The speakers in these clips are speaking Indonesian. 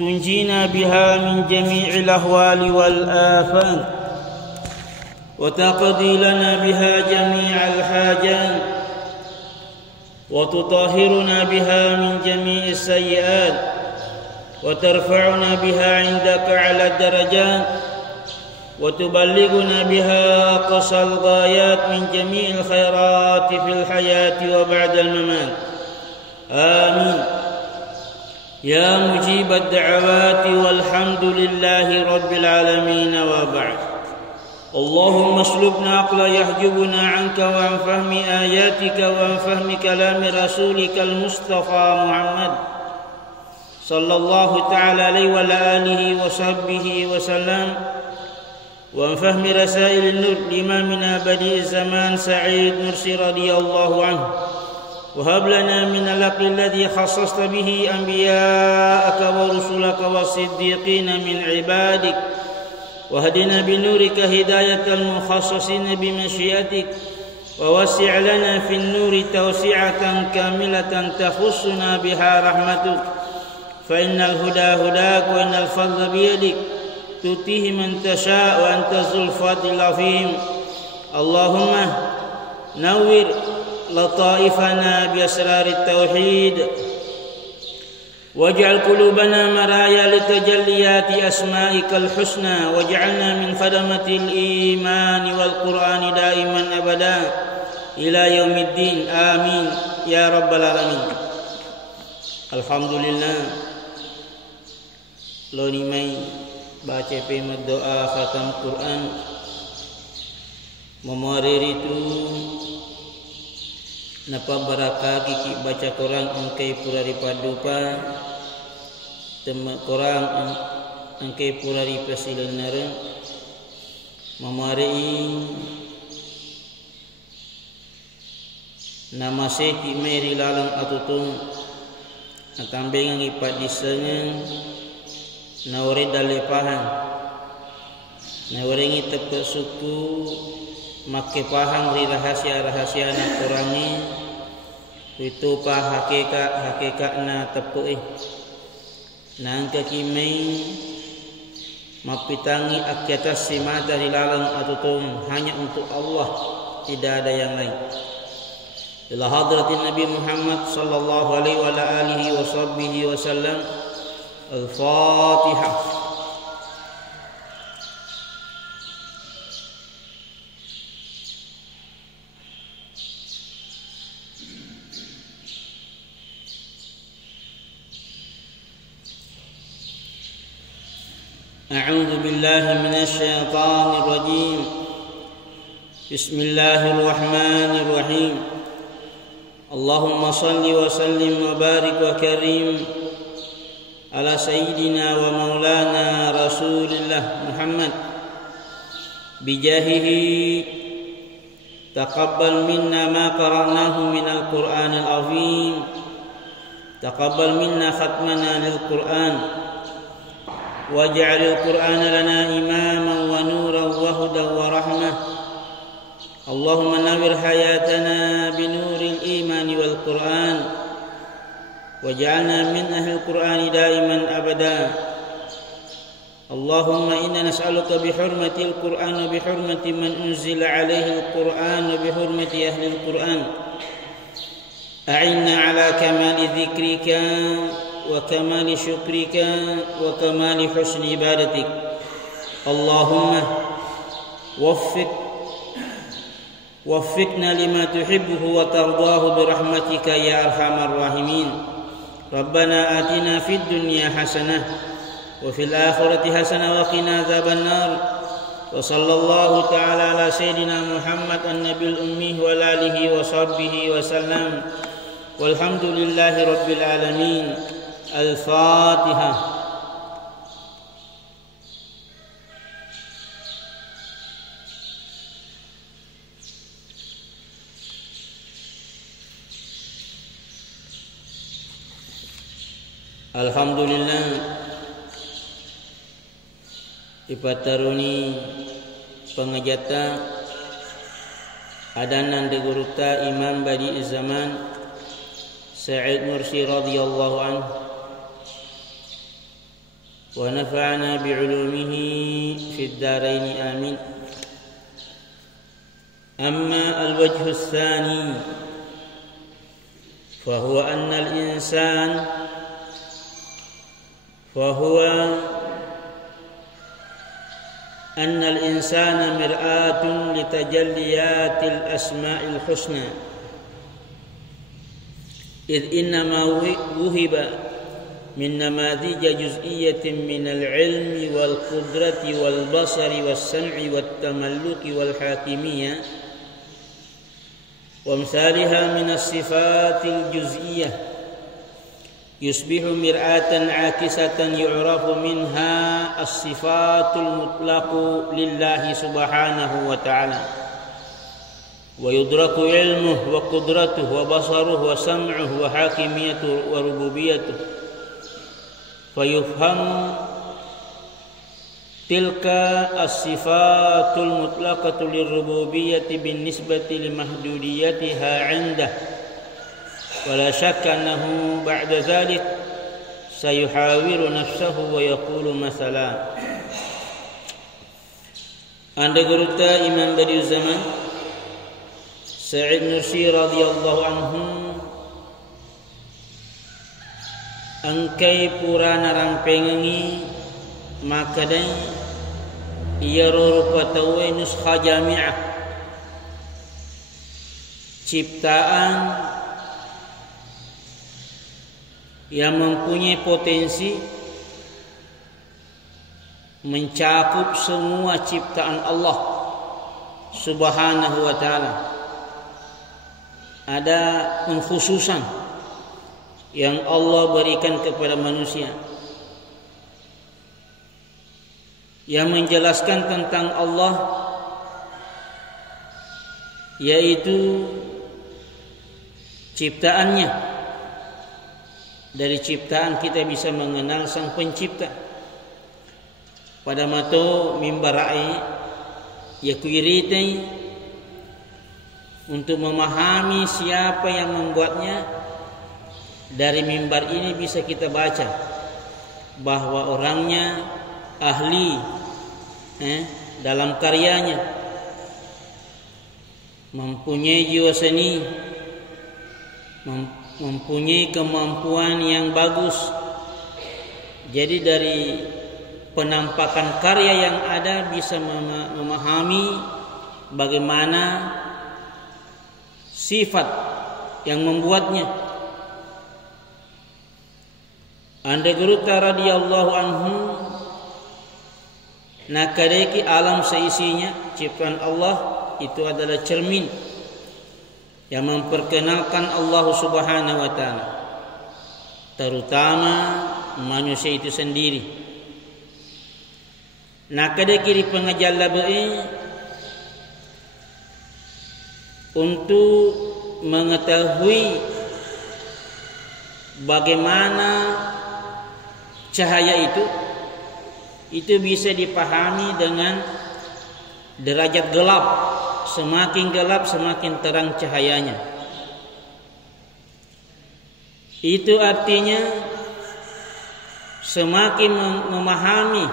تنجينا بها من جميع الأهوال والآفات وتقضي لنا بها جميع الحاجات وتطهرنا بها من جميع السيئات وترفعنا بها عندك على الدرجات وتبلغنا بها أقصى الغايات من جميع الخيرات في الحياة وبعد الممات. آمين يا مجيب الدعوات والحمد لله رب العالمين. وبعد، اللهم اسلبنا عقلا يحجبنا عنك وعن فهم آياتك وعن فهم كلام رسولك المصطفى محمد صلى الله تعالى عليه وعلى آله وصحبه وسلم، وعن فهم رسائل النور لإمامنا بديع الزمان سعيد نرسي رضي الله عنه. وهب لنا من العقل الذي خصصت به أنبياءك ورسلك والصديقين من عبادك، وهدنا بنورك هداية المخصصين بمشيئتك، ووسع لنا في النور توسعة كاملة تخصنا بها رحمتك، فإن الهدى هداك وإن الفضل بيدك تؤتيه من تشاء وأنت ذو الفضل العظيم. اللهم نور لطائفنا بأسرار التوحيد، واجعل قلوبنا مرايا لتجليات أسمائك الحسنى، واجعلنا من خدمة الإيمان والقرآن دائما أبدا إلى يوم الدين. آمين يا رب العالمين. الحمد لله. Loni mai baca pemad doa khatam Quran memorir itu napa barakah kiki baca Quran angkai purari padupa tema Quran angkai purari pasilenara memari nama seki meri lalang atutun atambeng ngipat disengen nawari dalepahan nawari ngitep suku make pahang ri rahasia-rahasia na Qurani itu pa hakikat na tepuk nang kakimai mapitangi akyatas sima dari lalang atutun hanya untuk Allah, tidak ada yang lain. Ila hadratin Nabi Muhammad sallallahu alaihi wa alihi wa sallam. Al-Fatihah. A'udzu billahi minasy syaithanir rajim. Bismillahirrahmanirrahim. Allahumma shalli wa sallim wa barik wa karim ala sayyidina wa maulana rasulillah Muhammad bijahihi taqabbal minna ma qara'nahu minal Qur'anil azim, taqabbal minna khatmana lil Qur'an waj'alil Qur'ana lana imaman wa nuran wa hudan wa rahmah. Allahumma nawwir hayatana binuril iman wal Qur'an waj'alna min ahli al-Qur'ani daiman abada. Allahumma inna nas'aluka bihurmati al-Qur'an wa bihurmati man unzila alaihi al-Qur'an wa bihurmati ahli al-Qur'an a'inna ala kamali dhikrika wa kamali syukrika wa kamali husni ibadatik. Allahumma waffiqna lima tuhibbuhu wa tardahu birahmatika ya arhamar rahimin. Rabbana atina fid dunya hasanah wa fil akhirati hasanah wa qina adzaban nar. Wa sallallahu ta'ala ala sayyidina Muhammad an-nabiyil ummi wa alihi wa sahbihi wa sallam. Walhamdulillahi rabbil alamin. Al-Fatihah. Alhamdulillah ipataruni pengajata adanan de guruta Imam Badi Zaman Sa'id Nursi radhiyallahu anhu ونفعنا بعلومه في الدارين آمين. أما الوجه الثاني فهو أن الإنسان مرآة لتجليات الأسماء الحسنى، إذ إنما وهب من نماذج جزئية من العلم والقدرة والبصر والسمع والتملك والحاكمية وامثالها من الصفات الجزئية، يصبح مرآة عاكسة يعرف منها الصفات المطلق لله سبحانه وتعالى، ويدرك علمه وقدرته وبصره وسمعه وحاكميته وربوبيته، فيفهم تلك الصفات المطلقة للربوبية بالنسبة لمحدوديتها عنده، ولا شك أنه بعد ذلك سيحاور نفسه ويقول مثلا. Anda geruta Imam Badiuzzzaman Sa'id Nursi radhiyallahu anhu angkai purana rampengi makadai ia rupa nuskha jami'ah ciptaan yang mempunyai potensi mencakup semua ciptaan Allah Subhanahu wa ta'ala. Ada pengkhususan yang Allah berikan kepada manusia yang menjelaskan tentang Allah, yaitu ciptaannya. Dari ciptaan kita bisa mengenal Sang Pencipta. Pada mato mimbar ai ya kuiritai untuk memahami siapa yang membuatnya. Dari mimbar ini bisa kita baca bahwa orangnya ahli dalam karyanya, mempunyai jiwa seni, mempunyai kemampuan yang bagus. Jadi dari penampakan karya yang ada bisa memahami bagaimana sifat yang membuatnya. Anda geruta radhiyallahu anhu nakadeki alam seisinya ciptaan Allah itu adalah cermin yang memperkenalkan Allah Subhanahu wa ta'ala, terutama manusia itu sendiri. Nakadeki di pengajallabai untuk mengetahui bagaimana cahaya itu bisa dipahami dengan derajat gelap. Semakin gelap semakin terang cahayanya. Itu artinya semakin memahami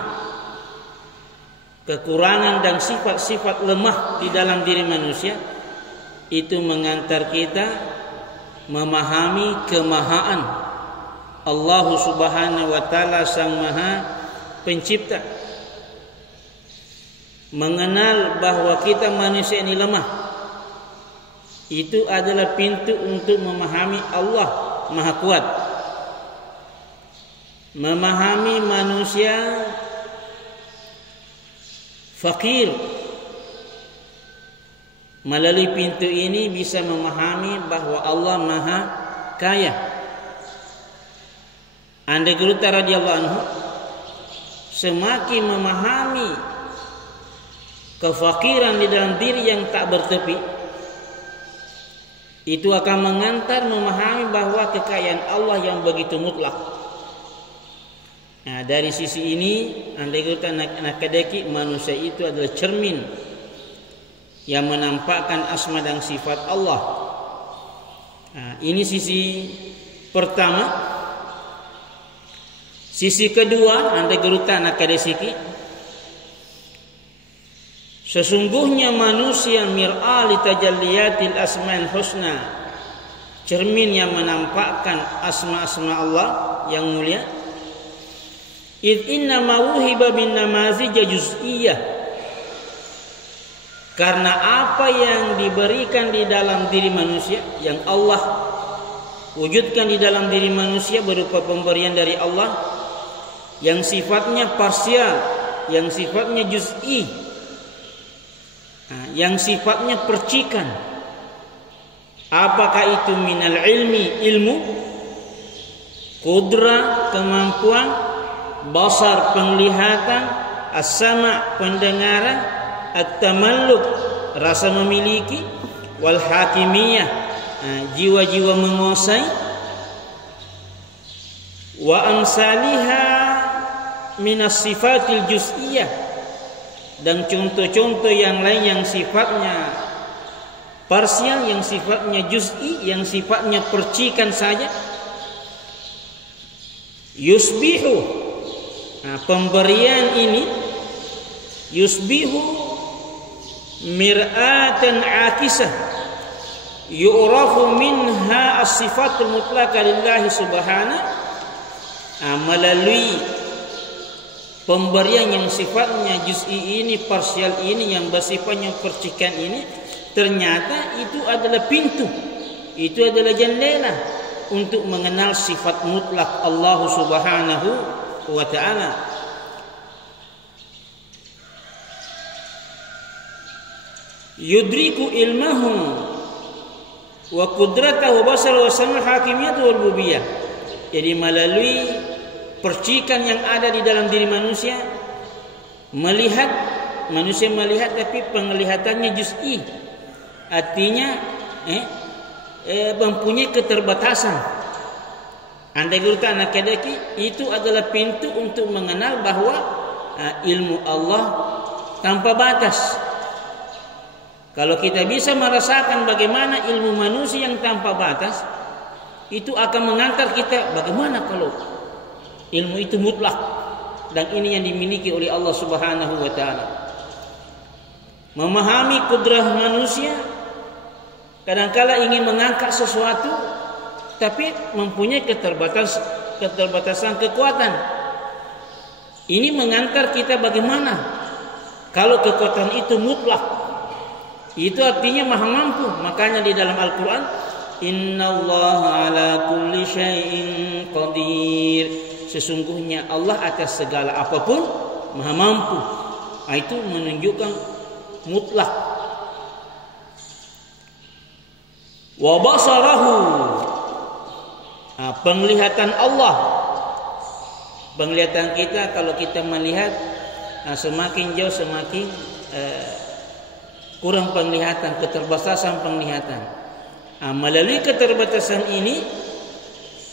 kekurangan dan sifat-sifat lemah di dalam diri manusia, itu mengantar kita memahami kemahaan Allah Subhanahu wa ta'ala, Sang Maha Pencipta. Mengenal bahwa kita manusia ini lemah, itu adalah pintu untuk memahami Allah Maha Kuat. Memahami manusia fakir, melalui pintu ini bisa memahami bahwa Allah Maha Kaya. Anda geruta radhiyallahu anhu semakin memahami kefakiran di dalam diri yang tak bertepi, itu akan mengantar memahami bahwa kekayaan Allah yang begitu mutlak. Nah, dari sisi ini Anda geruta nakadeki manusia itu adalah cermin yang menampakkan asma dan sifat Allah. Nah, ini sisi pertama. Sisi kedua, anda gerutan akade siki. Sesungguhnya manusia mir'a li tajalliyatil asma'il husna, cermin yang menampakkan asma-asma Allah yang mulia. Id inna ma wuhiba bin namazij juz'iyah, karena apa yang diberikan di dalam diri manusia, yang Allah wujudkan di dalam diri manusia berupa pemberian dari Allah yang sifatnya parsial, yang sifatnya juz'i, yang sifatnya percikan. Apakah itu minal ilmi, ilmu, qudrah, kemampuan, basar, penglihatan, as-sama', pendengaran, at-tamalluk, rasa memiliki, wal hakimiyah, jiwa-jiwa menguasai, wa amsalihah minas sifatil juz'iyah, dan contoh-contoh yang lain yang sifatnya parsial, yang sifatnya juz'i, yang sifatnya percikan saja. Yusbihu, pemberian ini yusbihu mir'atan akisah yu'rafu minha as-sifatul mutlaqah lillahi subhanahu, melalui pemberian yang sifatnya juz'i ini, parsial ini, yang bersifatnya percikan ini, ternyata itu adalah pintu, itu adalah jendela untuk mengenal sifat mutlak Allah Subhanahu wa ta'ala. Yudriku ilmahu wa qudratahu basar wa sama' hakimiyatu wal rububiyah. Jadi melalui percikan yang ada di dalam diri manusia, melihat, manusia melihat tapi penglihatannya juz'i, artinya mempunyai keterbatasan. Andai kata anak kedaki, itu adalah pintu untuk mengenal bahwa ilmu Allah tanpa batas. Kalau kita bisa merasakan bagaimana ilmu manusia yang tanpa batas, itu akan mengantar kita bagaimana kalau ilmu itu mutlak, dan ini yang dimiliki oleh Allah Subhanahu wa ta'ala. Memahami kudrah manusia, kadangkala ingin mengangkat sesuatu tapi mempunyai keterbatasan kekuatan. Ini mengantar kita bagaimana kalau kekuatan itu mutlak, itu artinya maha mampu. Makanya di dalam Al-Quran, innallaha ala kulli syai'in qadir, sesungguhnya Allah atas segala apapun maha mampu. Itu menunjukkan mutlak. Wa basarahu, penglihatan Allah. Penglihatan kita, kalau kita melihat semakin jauh semakin kurang penglihatan, keterbatasan penglihatan. Melalui keterbatasan ini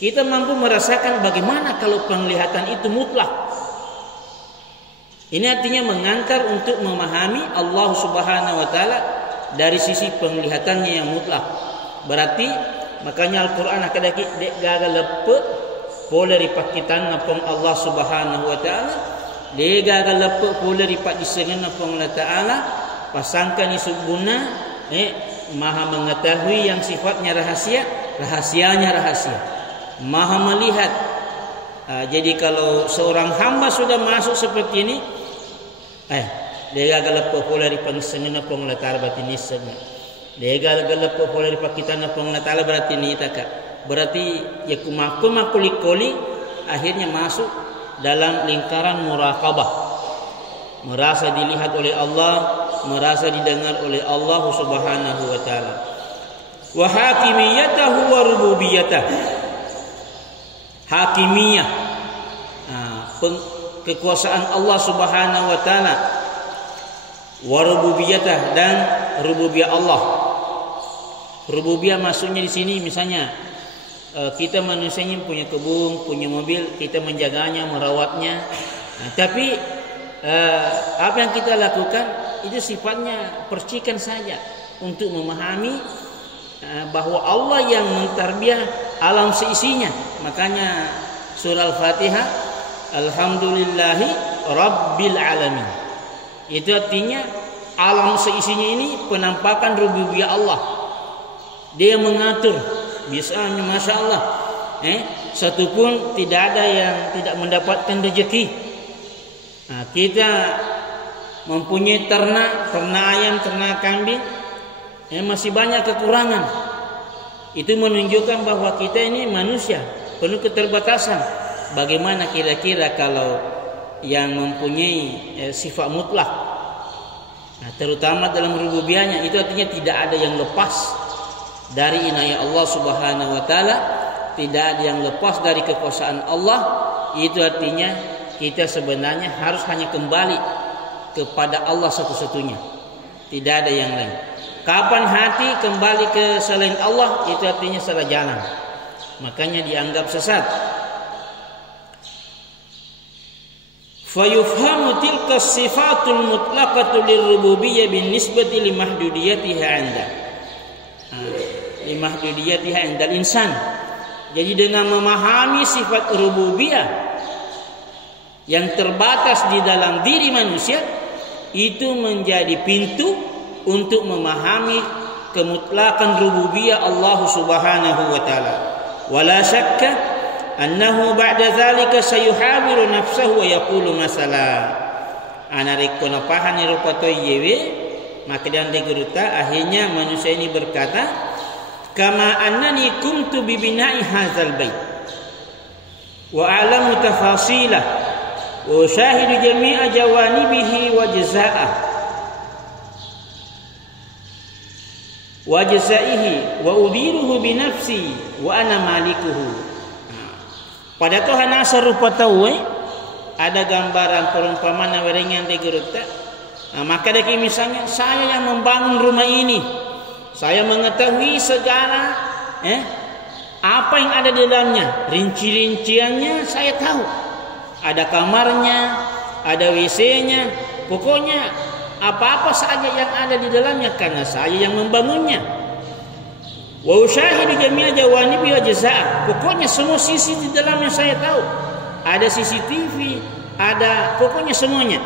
kita mampu merasakan bagaimana kalau penglihatan itu mutlak. Ini artinya mengantar untuk memahami Allah Subhanahu wa ta'ala dari sisi penglihatannya yang mutlak. Berarti makanya Al-Quran akadaki gagal lepe boleh dipakitan napong Allah Subhanahu wa ta'ala, dia gagal lepe boleh dipakisan napong Allah ta'ala, pasangkan isubuna maha mengetahui yang sifatnya rahasia, rahasianya rahasia, maha melihat. Jadi kalau seorang hamba sudah masuk seperti ini, dia gagal lepe boleh dipakisan napong Allah ta'ala, berarti ini senang. Dia gagal boleh dipakitan napong Allah ta'ala, berarti ini takak. Berarti ya kumakuli akhirnya masuk dalam lingkaran muraqabah, merasa dilihat oleh Allah, merasa didengar oleh Allah Subhanahu wa ta'ala. Wa hakimiyatahu wa rububiyatah, hakimiyah, kekuasaan Allah Subhanahu wa ta'ala, wa rububiyatah, dan rububiyah Allah. Rububiyah maksudnya di sini misalnya kita manusianya punya kebun, punya mobil, kita menjaganya, merawatnya. Tapi apa yang kita lakukan itu sifatnya percikan saja untuk memahami bahwa Allah yang mentarbiah alam seisinya. Makanya surah Al-Fatihah alhamdulillahi rabbil alamin. Itu artinya alam seisinya ini penampakan rububiyah Allah. Dia mengatur, biasanya masya Allah, satu pun tidak ada yang tidak mendapatkan rezeki. Nah, kita mempunyai ternak ayam, ternak kambing, masih banyak kekurangan. Itu menunjukkan bahwa kita ini manusia penuh keterbatasan. Bagaimana kira-kira kalau yang mempunyai sifat mutlak, nah, terutama dalam rububiyahnya, itu artinya tidak ada yang lepas dari inayah Allah Subhanahu wa taala, tidak ada yang lepas dari kekuasaan Allah. Itu artinya kita sebenarnya harus hanya kembali kepada Allah satu-satunya, tidak ada yang lain. Kapan hati kembali ke selain Allah, itu artinya salah jalan, makanya dianggap sesat. Fayufhamu tilka sifatul mutlaqatu lirrububiyyah bin nisbati limahdudiyatiha 'inda limahdudiyatiha 'indal insan. Jadi dengan memahami sifat rububiyah yang terbatas di dalam diri manusia, itu menjadi pintu untuk memahami kemutlakan rububiyah Allah Subhanahu wa taala. Wala syakka annahu ba'da zalika sayuhawiru nafsahu wa yaqulu masalah anarik kono pahan ni rupa toyewe. Maka dan degeruta akhirnya manusia ini berkata, kama annani kuntu bi bina'i hadzal bait wa a'lamu tafasilah wa ushahidu jami'a jawanibihi wa jazaihi wa udiruhu bi nafsi wa ana malikuhu. Pada Tuhan asal rupa tahu ada gambaran perumpamaan yang digeruta. Maka dari misalnya saya yang membangun rumah ini, saya mengetahui segala apa yang ada di dalamnya, rinci-rinciannya saya tahu. Ada kamarnya, ada WC-nya, pokoknya apa-apa saja yang ada di dalamnya karena saya yang membangunnya. Wa ushahidu jami'a jawanibi wa jazaa. Pokoknya semua sisi di dalamnya saya tahu. Ada CCTV, ada pokoknya semuanya.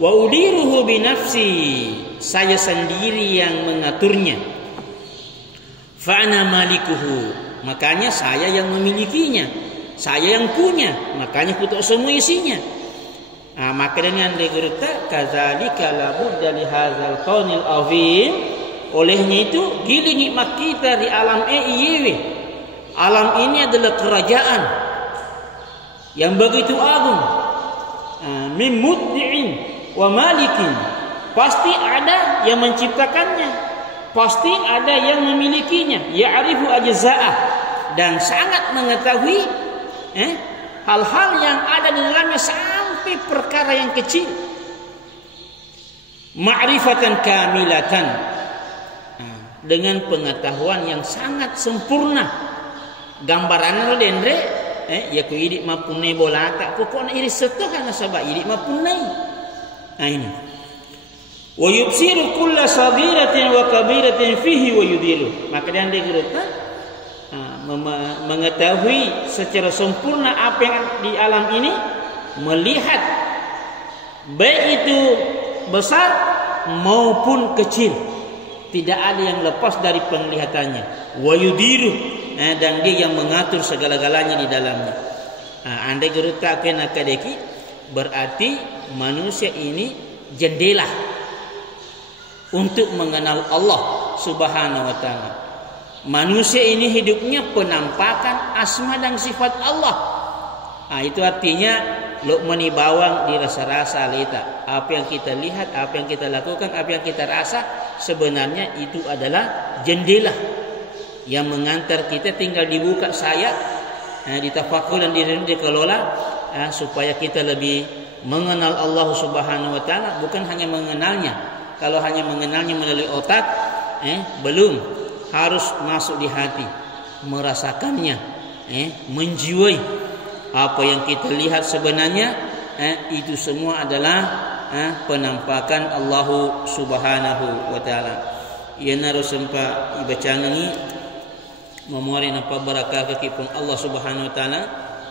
Wa udiruhu bi nafsi. Saya sendiri yang mengaturnya. Fa ana malikuhu. Makanya saya yang memilikinya. Saya yang punya. Makanya ku tahu semua isinya. Maka dengan diguruta kadzalika la budda li hadzal qaunil azim. Olehnya itu gili nikmat kita di alam iyewe. Alam ini adalah kerajaan yang begitu agung. Min muddi'in wa malikin. Pasti ada yang menciptakannya, pasti ada yang memilikinya. Ya'rifu ajza'ah, dan sangat mengetahui hal-hal yang ada di dalamnya sampai perkara yang kecil. Ma'rifatan kamilatan, dengan pengetahuan yang sangat sempurna. Gambarannya lo dendre ya ku idik mapunai bola tak pokoknya iri setuh karena sabak idik mapunai. Nah ini wa yubsiru kulla sabiratin wa kabiratin fihi wa yudilu. Maka dia gerota mengetahui secara sempurna apa yang di alam ini, melihat baik itu besar maupun kecil. Tidak ada yang lepas dari penglihatannya. Wa yudiru, dan dia yang mengatur segala-galanya di dalamnya. Andai geruta kena kadeki, berarti manusia ini jendela untuk mengenal Allah Subhanahu wa taala. Manusia ini hidupnya penampakan asma dan sifat Allah. Itu artinya Luqmani bawang dirasa-rasa lita. Apa yang kita lihat, apa yang kita lakukan, apa yang kita rasa, sebenarnya itu adalah jendela yang mengantar kita. Tinggal dibuka sayap, ditafakur dan dikelola, supaya kita lebih mengenal Allah Subhanahu wa taala. Bukan hanya mengenalnya. Kalau hanya mengenalnya melalui otak, belum, harus masuk di hati, merasakannya, menjiwai. Apa yang kita lihat sebenarnya itu semua adalah penampakan Allah Subhanahu wa taala. Ia harus sempat ibaca ini memori nampak barakah kekipun Allah Subhanahu wa taala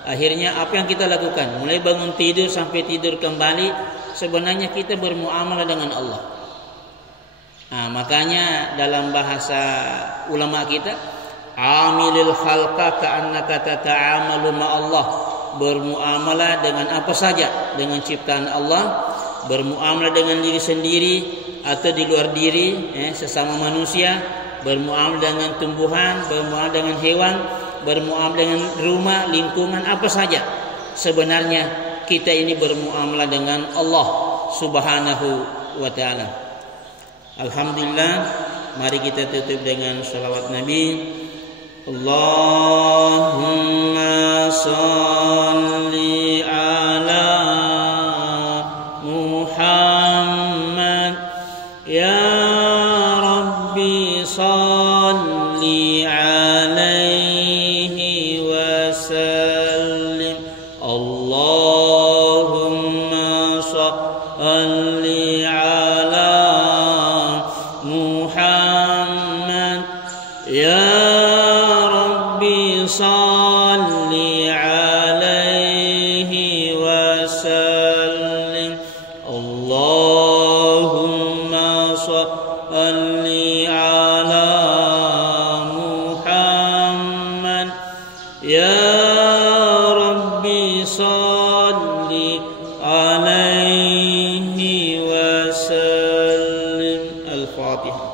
Akhirnya apa yang kita lakukan? Mulai bangun tidur sampai tidur kembali, sebenarnya kita bermuamalah dengan Allah. Nah, makanya dalam bahasa ulama kita, amilil khalqa ka'annaka tata'amalu ma'allah. Bermuamalah dengan apa saja, dengan ciptaan Allah, bermuamalah dengan diri sendiri atau di luar diri, sesama manusia, bermuamalah dengan tumbuhan, bermuamalah dengan hewan, bermuamalah dengan rumah, lingkungan, apa saja. Sebenarnya kita ini bermuamalah dengan Allah Subhanahu wa ta'ala. Alhamdulillah, mari kita tutup dengan salawat Nabi. Allahumma salli ala Muhammad ya Rabbi salli alaihi wa sallim. Allahumma salli ala Muhammad ya Rabbi salli alaihi wa sallim. Allahumma salli ala Muhammad ya Rabbi salli alaihi wa sallim. Al-Fatihah.